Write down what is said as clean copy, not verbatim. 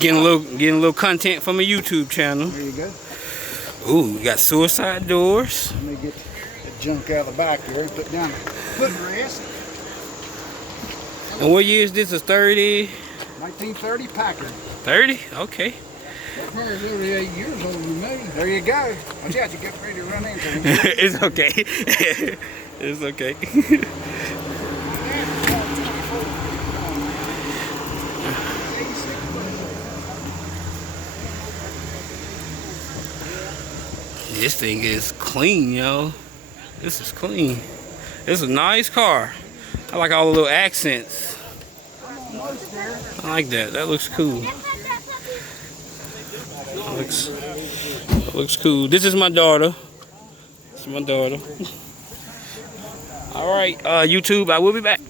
getting a little content from a YouTube channel. There you go. Ooh, we got suicide doors. Let me get the junk out of the back here and put down the footrest. And what year is this? A 30? 1930 Packard. 30? Okay. That car is literally 8 years older than me. There you go. Watch out, you get ready to run into me. It's okay. It's okay. This thing is clean, yo. This is clean. This is a nice car. I like all the little accents. I like that. That looks cool. That looks cool. This is my daughter. This is my daughter. All right, YouTube, I will be back.